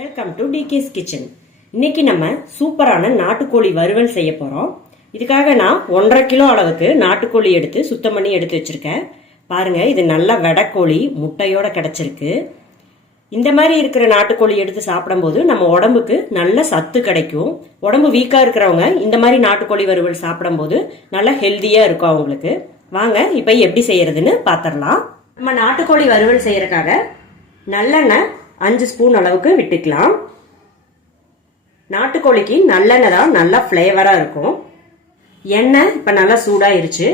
Welcome to decays kitchen. இன்னைக்கு நம்ம சூப்பரான நாட்டுக்கோழி வறுவல் செய்ய போறோம். இதுக்காக நான் 1.5 கிலோ அளவுக்கு நாட்டுக்கோழி எடுத்து சுத்தம் பண்ணி எடுத்து வச்சிருக்கேன். பாருங்க, இது நல்ல வெடக்கோழி முட்டையோட கிடைச்சிருக்கு. இந்த மாதிரி இருக்கிற நாட்டுக்கோழி எடுத்து சாப்பிடும்போது நம்ம உடம்புக்கு நல்ல சத்து கிடைக்கும். உடம்பு வீக்கா இருக்கிறவங்க இந்த மாதிரி நாட்டுக்கோழி வறுவல் சாப்பிடும்போது நல்லா ஹெல்தியா இருக்கும் அவங்களுக்கு. வாங்க இப்ப எப்படி செய்யறதுன்னு பாத்திரலாம். நம்ம நாட்டுக்கோழி வறுவல் செய்யறதுக்காக நல்லெண்ணெய் 5 ஸ்பூன் அளவுக்கு விட்டுக்கலாம். நாட்டுக்கோழிக்கு நல்லெண்ணெய் தான் நல்லா ஃப்ளேவரா இருக்கும். எண்ணெய் இப்ப நல்லா சூடாயிருச்சு.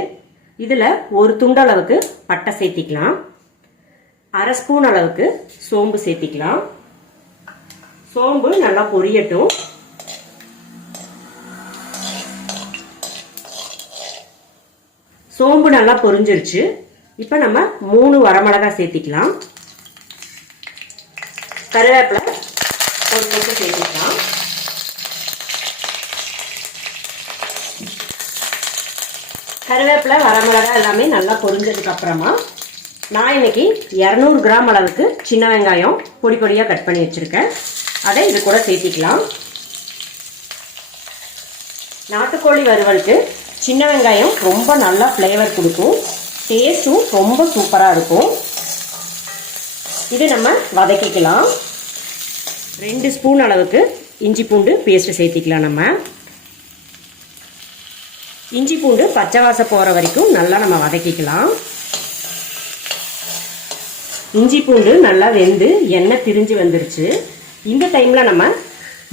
இதுல ஒரு துண்டு அளவுக்கு பட்டை சேர்த்திக்கலாம். 1/2 ஸ்பூன் அளவுக்கு சோம்பு சேர்த்திக்கலாம். சோம்பு நல்லா பொரியட்டும். சோம்பு நல்லா பொரிஞ்சிருச்சு. இப்ப நம்ம 3 வரமிளகாய் சேர்த்திக்கலாம். கருவேப்பிலை ஒரு கொத்து சேர்த்துக்கலாம். கருவேப்பிலை வரமிளகாய் எல்லாமே நல்லா பொரிஞ்சதுக்கு அப்புறமா நான் இன்னைக்கு 200 கிராம் அளவுக்கு சின்ன வெங்காயம் பொடி பொடியா கட் பண்ணி வச்சிருக்கேன். அதை இது கூட சேர்த்திக்கலாம். நாட்டுக்கோழி வறுவலுக்கு சின்ன வெங்காயம் ரொம்ப நல்லா ஃப்ளேவர் கொடுக்கும். டேஸ்டும் ரொம்ப சூப்பரா இருக்கும். இது நம்ம வதக்கிக்கலாம். 2 ஸ்பூன் அளவுக்கு இஞ்சி பூண்டு பேஸ்ட் சேர்த்திக்கலாம். நம்ம இஞ்சி பூண்டு பச்சை வாசம் போற வரைக்கும் நல்லா நம்ம வதக்கிக்கலாம். இஞ்சி பூண்டு நல்லா வெந்து எண்ணெய் திரிஞ்சு வந்துருச்சு. இந்த டைம்ல நம்ம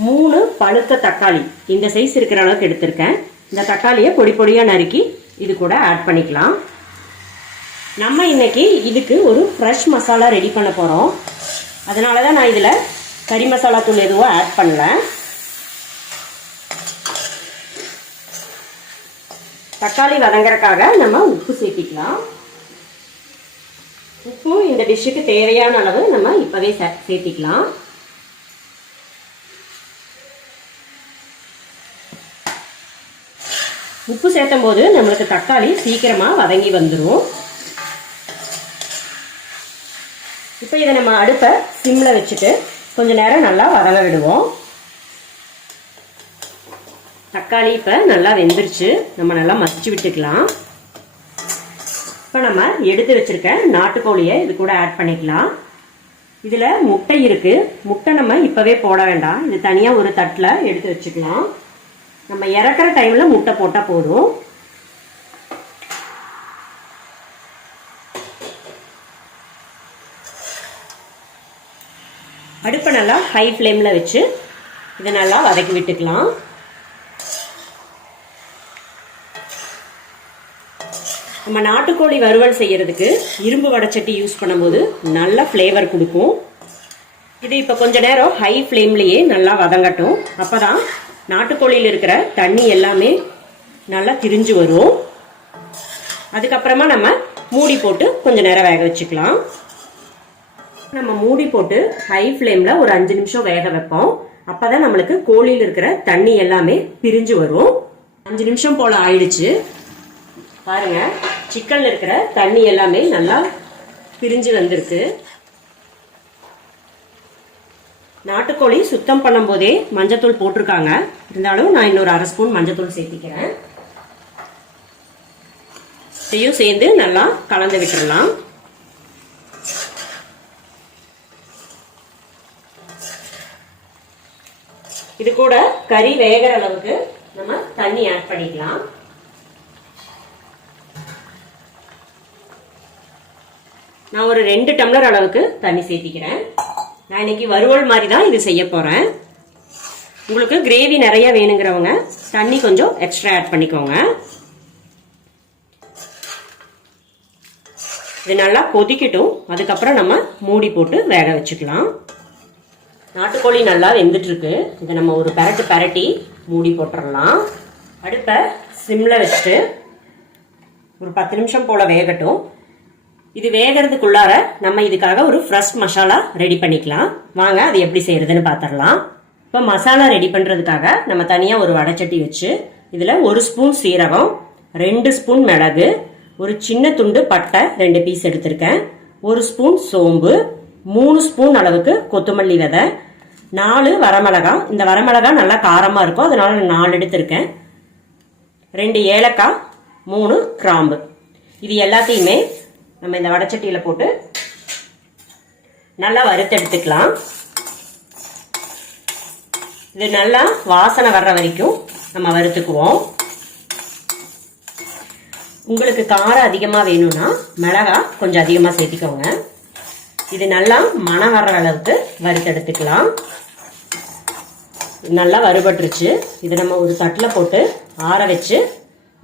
3 பழுத்த தக்காளி இந்த சைஸ் இருக்கிற அளவுக்கு எடுத்திருக்கேன். இந்த தக்காளியை பொடி பொடியா நறுக்கி இது கூட ஆட் பண்ணிக்கலாம். நம்ம இன்னைக்கு இதுக்கு ஒரு ஃப்ரெஷ் மசாலா ரெடி பண்ண போறோம். அதனாலதான் நான் இதுல கறி மசாலா தூள் எதுவும் ஆட் பண்ணல. தக்காளி வதங்கறதுக்காக நம்ம உப்பு சேர்த்திக்கலாம். உப்பு இந்த டிஷ்ஷுக்கு தேவையான அளவு நம்ம இப்பவே சேர்த்திக்கலாம். உப்பு சேர்த்தும் போது நம்மளுக்கு தக்காளி சீக்கிரமா வதங்கி வந்துடும். இப்போ இதை நம்ம அடுப்பை சிம்ல வச்சுட்டு கொஞ்ச நேரம் நல்லா வதங்க விடுவோம். தக்காளி இப்போ நல்லா வெந்துருச்சு. நம்ம நல்லா மசிச்சு விட்டுக்கலாம். இப்போ நம்ம எடுத்து வச்சிருக்க நாட்டுக்கோழியை இது கூட ஆட் பண்ணிக்கலாம். இதுல முட்டை இருக்கு. முட்டை நம்ம இப்பவே போட வேண்டாம். இது தனியா ஒரு தட்டுல எடுத்து வச்சுக்கலாம். நம்ம இறக்குற டைம்ல முட்டை போட்டா போதும். அடுப்பை நல்லா ஹை ஃப்ளேம்ல வச்சு இதை நல்லா வதக்கி விட்டுக்கலாம். நம்ம நாட்டுக்கோழி வறுவல் செய்யறதுக்கு இரும்பு வடைச்சட்டி யூஸ் பண்ணும்போது நல்ல ஃப்ளேவர் கொடுக்கும். இது இப்போ கொஞ்ச நேரம் ஹை ஃப்ளேம்லயே நல்லா வதங்கட்டும். அப்பதான் நாட்டுக்கோழியில் இருக்கிற தண்ணி எல்லாமே நல்லா திரிஞ்சு வரும். அதுக்கப்புறமா நம்ம மூடி போட்டு கொஞ்ச நேரம் வேக வச்சுக்கலாம். நம்ம மூடி போட்டு ஹை ஃப்ளேம்ல ஒரு 5 நிமிஷம் வேக வைப்போம். அப்பதான் நம்மளுக்கு கோழியில் இருக்கிற தண்ணி எல்லாமே பிரிஞ்சு வரும். 5 நிமிஷம் போல ஆயிடுச்சு. பாருங்க, சிக்கன்ல இருக்கிற தண்ணி எல்லாமே நல்லா பிரிஞ்சு வந்திருக்கு. நாட்டுக்கோழி சுத்தம் பண்ணும் போதே மஞ்சத்தூள் போட்டிருக்காங்க. இருந்தாலும் நான் இன்னொரு 1/2 ஸ்பூன் மஞ்சத்தூள் சேர்த்திக்கிறேன். இதையும் சேர்ந்து நல்லா கலந்து விட்டுறலாம். இது கூட கறி வேகிற அளவுக்கு நம்ம தண்ணி ஆட் பண்ணிக்கலாம். நான் ஒரு 2 டம்ளர் அளவுக்கு தண்ணி சேர்த்திக்கிறேன். நான் இன்னைக்கு வறுவல் மாதிரி தான் இது செய்ய போறேன். உங்களுக்கு கிரேவி நிறைய வேணுங்கிறவங்க தண்ணி கொஞ்சம் எக்ஸ்ட்ரா ஆட் பண்ணிக்கோங்க. இது நல்லா கொதிக்கட்டும். அதுக்கப்புறம் நம்ம மூடி போட்டு வேக வச்சுக்கலாம். நாட்டுக்கோழி நல்லா வெந்துட்டு இருக்கு. இதை நம்ம ஒரு பரட்டி மூடி போட்டுடலாம். அடுப்பை சிம்ல வச்சுட்டு ஒரு 10 நிமிஷம் போல வேகட்டும். இது வேகிறதுக்குள்ளார நம்ம இதுக்காக ஒரு ஃப்ரெஷ் மசாலா ரெடி பண்ணிக்கலாம். வாங்க அது எப்படி செய்யறதுன்னு பாத்திரலாம். இப்போ மசாலா ரெடி பண்றதுக்காக நம்ம தனியா ஒரு வடைச்சட்டி வச்சு இதுல 1 ஸ்பூன் சீரகம், 2 ஸ்பூன் மிளகு, ஒரு சின்ன துண்டு பட்டை 2 பீஸ் எடுத்திருக்கேன், 1 ஸ்பூன் சோம்பு, 3 ஸ்பூன் அளவுக்கு கொத்தமல்லி விதை, 4 வரமிளகா. இந்த வரமிளகா நல்லா காரமா இருக்கும், அதனால நான் 4 எடுத்திருக்கேன். 2 ஏலக்காய், 3 கிராம்பு. இது எல்லாத்தையுமே நம்ம இந்த வடச்சட்டியில போட்டு நல்லா வறுத்தெடுத்துக்கலாம். இது நல்லா வாசனை வர்ற வரைக்கும் நம்ம வறுத்துக்குவோம். உங்களுக்கு காரம் அதிகமா வேணும்னா மிளகா கொஞ்சம் அதிகமா சேர்த்துக்கோங்க. இது நல்லா மணம் வர்ற அளவுக்கு வறுத்தெடுத்துக்கலாம். நல்லா வறுபட்டுருச்சு. இது நம்ம ஒரு தட்டில் போட்டு ஆற வச்சு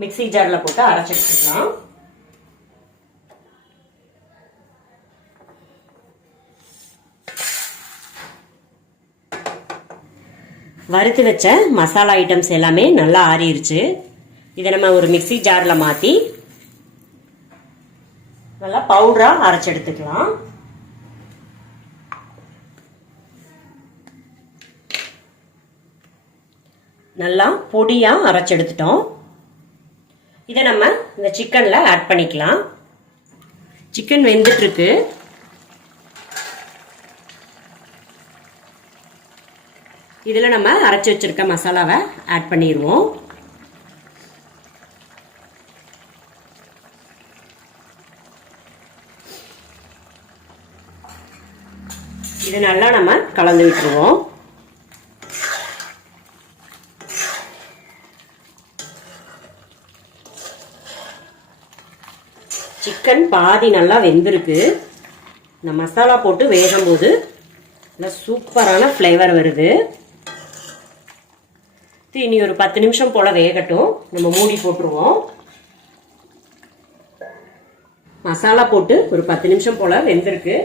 மிக்ஸி ஜார்ல போட்டு அரைச்செடுத்துக்கலாம். வறுத்து வச்ச மசாலா ஐட்டம்ஸ் எல்லாமே நல்லா ஆறிடுச்சு. இதை நம்ம ஒரு மிக்ஸி ஜார்ல மாத்தி நல்லா பவுடரா அரைச்செடுத்துக்கலாம். நல்லா பொடியா அரைச்செடுத்துட்டோம். இதை நம்ம இந்த சிக்கன்ல ஆட் பண்ணிக்கலாம். சிக்கன் வெந்துட்டு இருக்கு. இதுல நம்ம அரைச்சு வச்சிருக்க மசாலாவை ஆட் பண்ணிடுவோம். இது நல்லா நம்ம கலந்து விட்டுருவோம். சிக்கன் பாதி நல்லா வெந்திருக்கு. இந்த மசாலா போட்டு வேகும் போது நல்லா சூப்பரான ஃப்ளேவர் வருது. இனி ஒரு 10 நிமிஷம் போல வேகட்டும். நம்ம மூடி போட்டுருவோம். மசாலா போட்டு ஒரு 10 நிமிஷம் போல வெந்திருக்கு.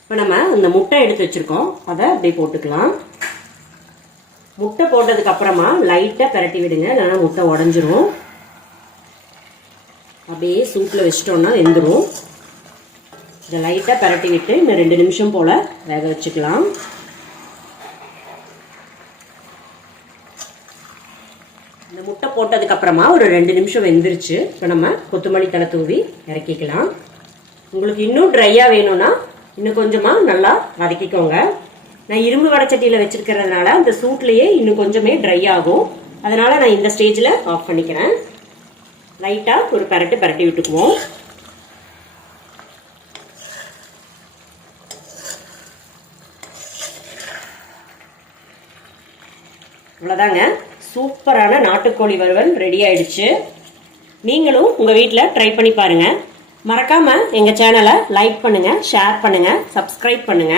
இப்போ நம்ம இந்த முட்டை எடுத்து வச்சிருக்கோம், அதை அப்படியே போட்டுக்கலாம். முட்டை போட்டதுக்கு அப்புறமா லைட்டா பரட்டி விடுங்க, இல்லைன்னா முட்டை உடஞ்சிரும். அப்படியே சூட்ல வச்சிட்டோம்னா வெந்துடும். இதை லைட்டா பரட்டி விட்டு இன்னும் 2 நிமிஷம் போல வேக வச்சுக்கலாம். இந்த முட்டை போட்டதுக்கு அப்புறமா ஒரு 2 நிமிஷம் வெந்துருச்சு. இப்போ நம்ம கொத்தமல்லி தழை தூவி இறக்கிக்கலாம். உங்களுக்கு இன்னும் ட்ரையா வேணும்னா இன்னும் கொஞ்சமா நல்லா வதக்கிக்கோங்க. நான் இரும்பு வடச்சட்டியில வச்சிருக்கிறதுனால அந்த சூட்லயே இன்னும் கொஞ்சமே ட்ரை ஆகும். அதனால நான் இந்த ஸ்டேஜ்ல ஆஃப் பண்ணிக்கிறேன். லைட்டா ஒரு பரட்டி விட்டுக்குவோம். அவ்வளவுதாங்க, சூப்பரான நாட்டுக்கோழி வறுவல் ரெடி ஆயிடுச்சு. நீங்களும் உங்க வீட்டில் ட்ரை பண்ணி பாருங்க. மறக்காம எங்க சேனலை லைக் பண்ணுங்க, ஷேர் பண்ணுங்க, சப்ஸ்கிரைப் பண்ணுங்க.